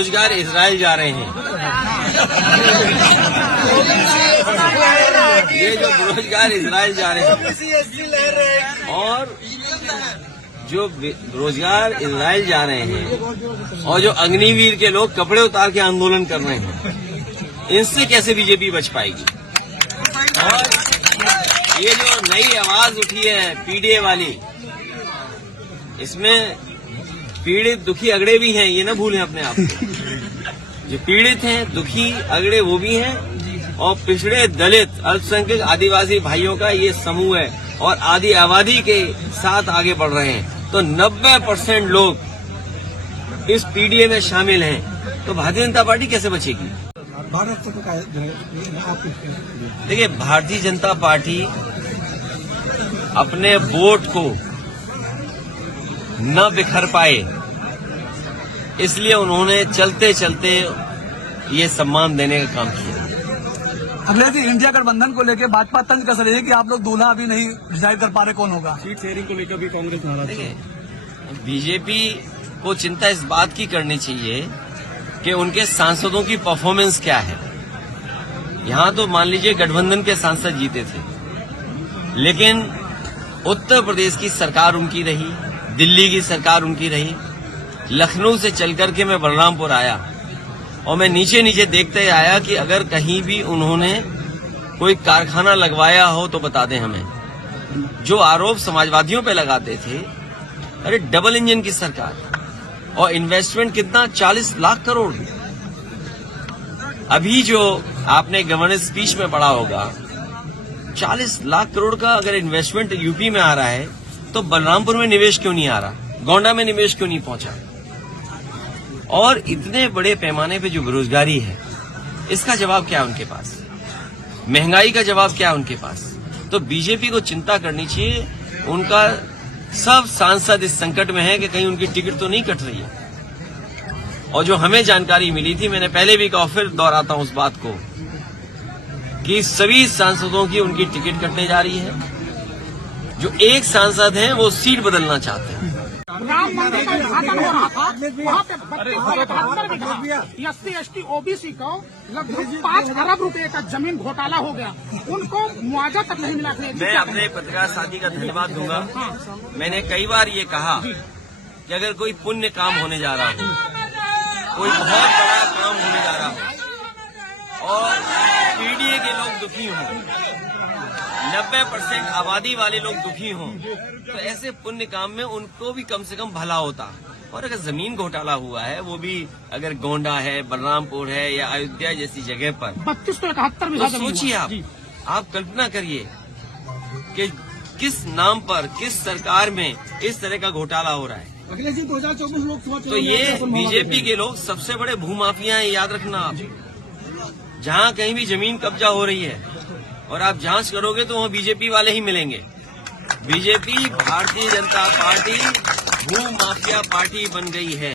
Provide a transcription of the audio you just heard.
बेरोजगार इजराइल जा रहे हैं, ये जो बेरोजगार इजराइल जा रहे हैं और जो बेरोजगार इजराइल जा रहे हैं और जो अग्निवीर के लोग कपड़े उतार के आंदोलन कर रहे हैं, इनसे कैसे बीजेपी बच पाएगी। और ये जो नई आवाज उठी है पीडीए वाली, इसमें पीड़ित दुखी अगड़े भी हैं, ये ना भूलें अपने आप को। जो पीड़ित हैं, दुखी अगड़े वो भी हैं और पिछड़े दलित अल्पसंख्यक आदिवासी भाइयों का ये समूह है और आधी आबादी के साथ आगे बढ़ रहे हैं। तो 90% लोग इस पीडीए में शामिल हैं, तो भारतीय जनता पार्टी कैसे बचेगी। देखिए, भारतीय जनता पार्टी अपने वोट को न बिखर पाए, इसलिए उन्होंने चलते चलते ये सम्मान देने का काम किया। अखिलेश जी, इंडिया गठबंधन को लेकर भाजपा तंज कस रही है कि आप लोग दूल्हा अभी नहीं डिसाइड कर पा रहे कौन होगा। सीट शेयरिंग को लेकर भी कांग्रेस नाराज है। बीजेपी को चिंता इस बात की करनी चाहिए कि उनके सांसदों की परफॉर्मेंस क्या है। यहां तो मान लीजिए गठबंधन के सांसद जीते थे, लेकिन उत्तर प्रदेश की सरकार उनकी रही, दिल्ली की सरकार उनकी रही। लखनऊ से चलकर के मैं बलरामपुर आया और मैं नीचे नीचे देखते आया कि अगर कहीं भी उन्होंने कोई कारखाना लगवाया हो तो बता दें हमें। जो आरोप समाजवादियों पे लगाते थे, अरे डबल इंजन की सरकार और इन्वेस्टमेंट कितना, 40 लाख करोड़। अभी जो आपने गवर्नेंस स्पीच में पढ़ा होगा, 40 लाख करोड़ का अगर इन्वेस्टमेंट यूपी में आ रहा है तो बलरामपुर में निवेश क्यों नहीं आ रहा, गोंडा में निवेश क्यों नहीं पहुंचा। और इतने बड़े पैमाने पे जो बेरोजगारी है, इसका जवाब क्या है उनके पास, महंगाई का जवाब क्या है उनके पास। तो बीजेपी को चिंता करनी चाहिए, उनका सब सांसद इस संकट में है कि कहीं उनकी टिकट तो नहीं कट रही है। और जो हमें जानकारी मिली थी, मैंने पहले भी कहा, फिर दोहराता हूं उस बात को, कि सभी सांसदों की उनकी टिकट कटने जा रही है। जो एक सांसद हैं वो सीट बदलना चाहते हैं। राम मंदिर का उद्घाटन हो रहा था, वहाँ पे 72 बीघा SC ST OBC को लगभग 5 अरब रुपए का जमीन घोटाला हो गया, उनको मुआवजा तक नहीं मिला। मैं अपने पत्रकार साथी का धन्यवाद दूंगा। मैंने कई बार ये कहा कि अगर कोई पुण्य काम होने जा रहा हो, कोई बहुत बड़ा काम होने जा रहा हो और पीडीए के लोग दुखी हों, 90% आबादी वाले लोग दुखी हों, तो ऐसे पुण्य काम में उनको भी कम से कम भला होता। और अगर जमीन घोटाला हुआ है, वो भी अगर गोंडा है, बलरामपुर है या अयोध्या जैसी जगह पर 32 तो 71 तो सोचिए आप कल्पना करिए कि किस नाम पर, किस सरकार में इस तरह का घोटाला हो रहा है। अखिलेश जी, 2024 लोकसभा तो ये बीजेपी के लोग सबसे बड़े भूमाफिया हैं, याद रखना आप। जहां कहीं भी जमीन कब्जा हो रही है और आप जांच करोगे तो वहां बीजेपी वाले ही मिलेंगे। बीजेपी, भारतीय जनता पार्टी भू माफिया पार्टी बन गई है।